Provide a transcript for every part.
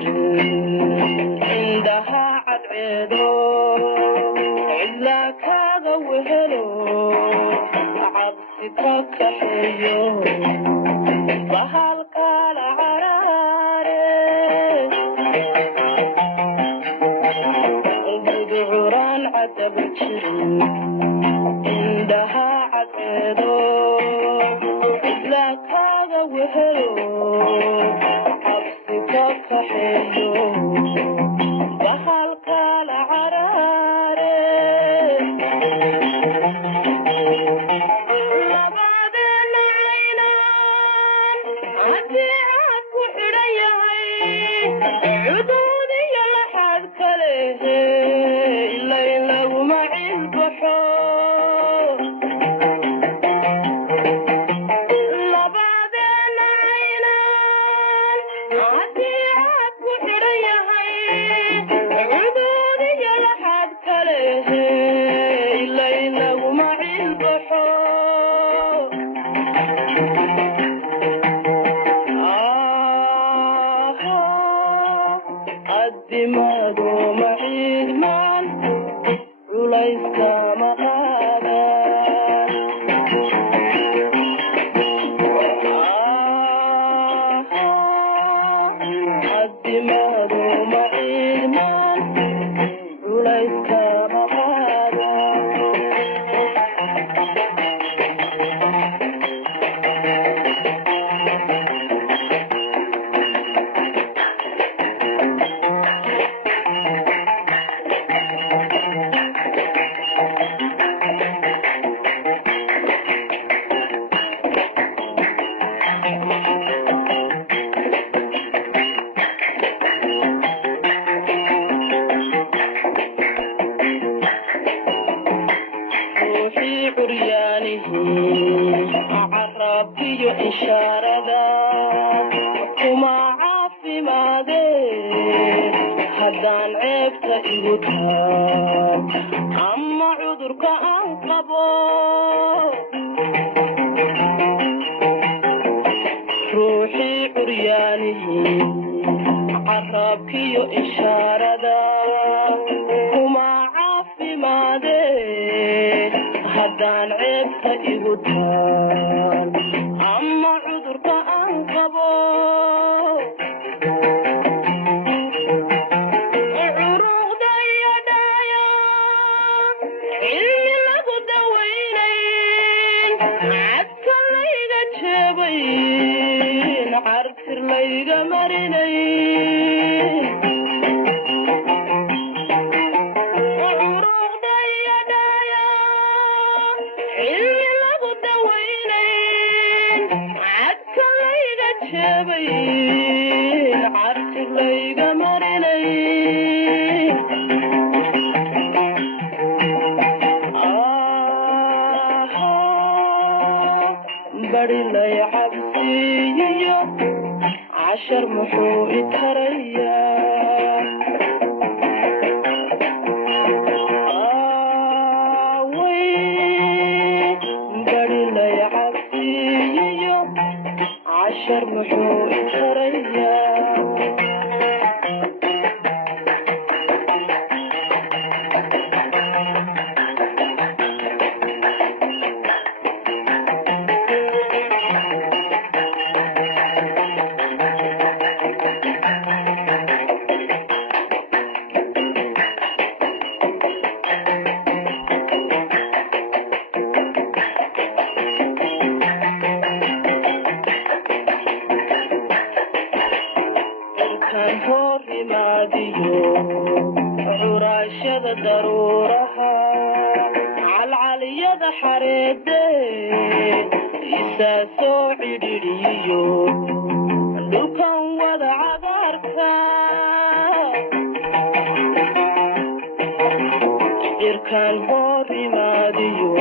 jirin indhaha cadceedo cidlaa kaaga wehelo cabsi ka kaxeeyo bahalkaala caraare gudcuraan cadaba jirin indhaha cadceedo cidlaa kaaga wehelo cabsi ka kaxeeyo bahalkaala caraare labadeena caynaan haddii aad ku xidhan yahay cuduud iyo laxaad kale ilayn laguma cilbaxo labadeena caynaan haddii aad ku xidhan yahay cuduud iyo laxaad kale ilayn laguma cilbaxo addimaadu maciidmaan culayskama qaadaan addimaadu maciidmaan culayskama qaadaan ruuxii curyaanihii carabkiyo ishaarada kuma caafimaadee haddaan ceebta igu taa ama cudurka aan qabo ruuxii curyaanihii carabkiyo ishaarada kuma caafimaadee haddaan ceebta igu taa ama cudurka aan qabo curuqda iyo dhaaya cilmi lagu dawaynayn cadka layga jeebayn cartir layga marinayn curuqda iyo dhaaya cilmi lagu dawaynayn cadka layga jeebayn cartir layga marinayn bari lay cabsiiyo cashar muxuu i tarayaa bari lay cabsiiyo cashar muxuu i tarayaa kan hor imaadiyo curaashada daruuraha calcaliyada xareede isaa soo cidhidhiyo dhulkan wada cagaarka cirkan hor imaadiyo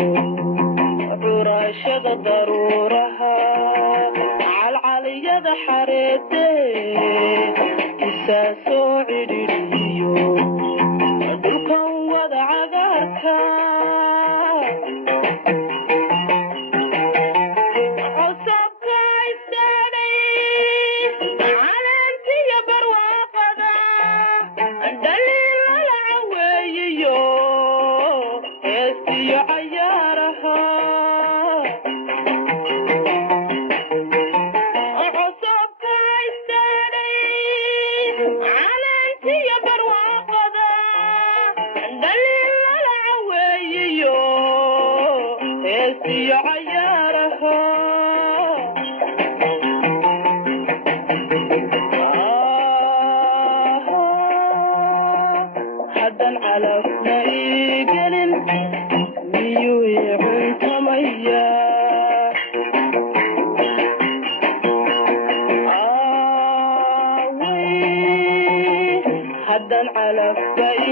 curaashada daruuraha calcaliyada xareede isaa soo cidhidhiyo dhulkan wada cagaarka cosabka istaadhay caleentiyo barwaaqada calafbay